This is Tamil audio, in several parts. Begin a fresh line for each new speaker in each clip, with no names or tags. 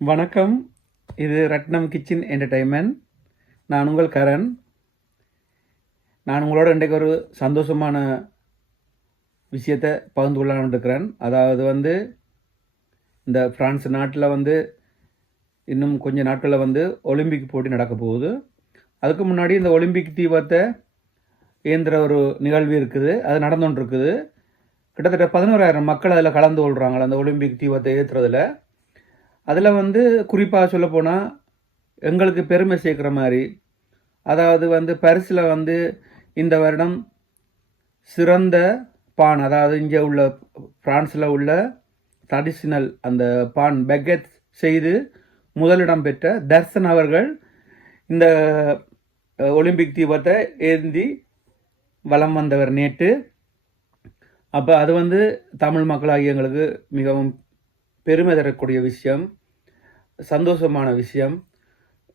வணக்கம். இது ரட்னம் கிச்சன் என்டர்டைன்மெண்ட் நான் உங்கள் கரண். நான் உங்களோட இன்றைக்கு ஒரு சந்தோஷமான விஷயத்தை பகிர்ந்து கொள்ளலாம்னு இருக்கிறேன். அதாவது வந்து இந்த ஃப்ரான்ஸ் நாட்டில் வந்து இன்னும் கொஞ்சம் நாட்களில் வந்து ஒலிம்பிக் போட்டி நடக்க போகுது. அதுக்கு முன்னாடி இந்த ஒலிம்பிக் தீபத்தை ஏந்திர ஒரு நிகழ்வு இருக்குது. அது நடந்துகிட்டு இருக்குது. கிட்டத்தட்ட பதினோராயிரம் மக்கள் அதில் கலந்து கொள்கிறாங்க அந்த ஒலிம்பிக் தீபத்தை ஏற்றுறதுல அதில் வந்து குறிப்பாக சொல்லப்போனால் எங்களுக்கு பெருமை சேர்க்குற மாதிரி அதாவது வந்து பரிசில் வந்து இந்த வருடம் சிறந்த பான் அதாவது இங்கே உள்ள பிரான்ஸில் உள்ள ட்ரெடிஷ்னல் அந்த பான் பெக்கெட் செய்து முதலிடம் பெற்ற தர்சன் அவர்கள் இந்த ஒலிம்பிக் தீபத்தை ஏந்தி வலம் வந்தவர் நேற்று. அப்போ அது வந்து தமிழ் மக்களாகிய எங்களுக்கு மிகவும் பெருமை தரக்கூடிய விஷயம் சந்தோஷமான விஷயம்.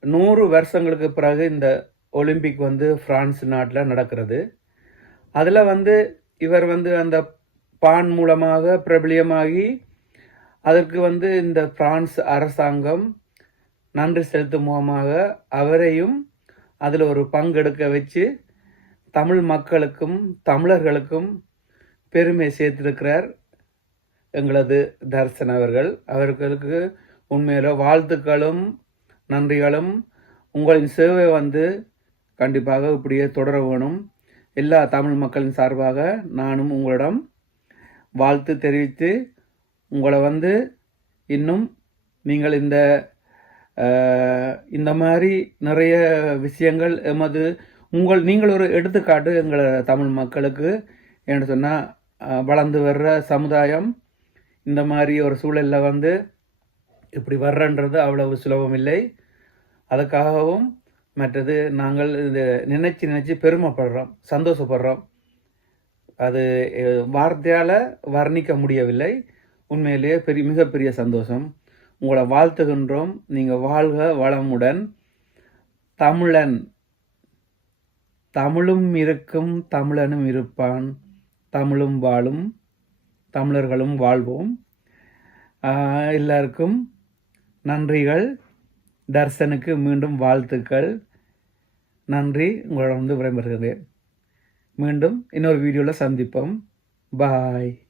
நூறு வருஷங்களுக்கு பிறகு இந்த ஒலிம்பிக் வந்து ஃப்ரான்ஸ் நாட்டில் நடக்கிறது. அதில் வந்து இவர் வந்து அந்த பான் மூலமாக பிரபலியமாகி அதற்கு வந்து இந்த பிரான்ஸ் அரசாங்கம் நன்றி செலுத்தும் முகமாக அவரையும் அதில் ஒரு பங்கெடுக்க வச்சு தமிழ் மக்களுக்கும் தமிழர்களுக்கும் பெருமை சேர்த்திருக்கிறார். எங்களது தர்சன் அவர்கள் அவர்களுக்கு உண்மையில் வாழ்த்துக்களும் நன்றிகளும். உங்களின் சேவை வந்து கண்டிப்பாக இப்படியே தொடர வேணும் எல்லா தமிழ் மக்களின் சார்பாக நானும் உங்களிடம் வாழ்த்து தெரிவித்து உங்களை வந்து இன்னும் நீங்கள் இந்த இந்த மாதிரி நிறைய விஷயங்கள் எமது உங்கள் நீங்கள் ஒரு எடுத்துக்காட்டு எங்களை தமிழ் மக்களுக்கு என்று சொன்னால் வளர்ந்து வர்ற சமுதாயம் இந்த மாதிரி ஒரு சூழலில் வந்து இப்படி வர்றன்றது அவ்வளவு சுலபம் இல்லை அதுக்காகவும் மற்றது நாங்கள் இந்த நினச்சி நினச்சி பெருமைப்படுறோம் சந்தோஷப்படுறோம். அது வார்த்தையால் வர்ணிக்க முடியவில்லை. உண்மையிலேயே பெரிய மிகப்பெரிய சந்தோஷம். உங்களை வாழ்த்துகின்றோம். நீங்கள் வாழ்க வளமுடன். தமிழன் தமிழும் இருக்கும் தமிழனும் இருப்பான். தமிழும் வாழும். தமிழர்களும் வாழ்வோம். எல்லாருக்கும் நன்றிகள். தர்சனுக்கு மீண்டும் வாழ்த்துக்கள். நன்றி. உங்களோட வந்து விடைபெறுகிறேன். மீண்டும் இன்னொரு வீடியோவில் சந்திப்போம். பாய்.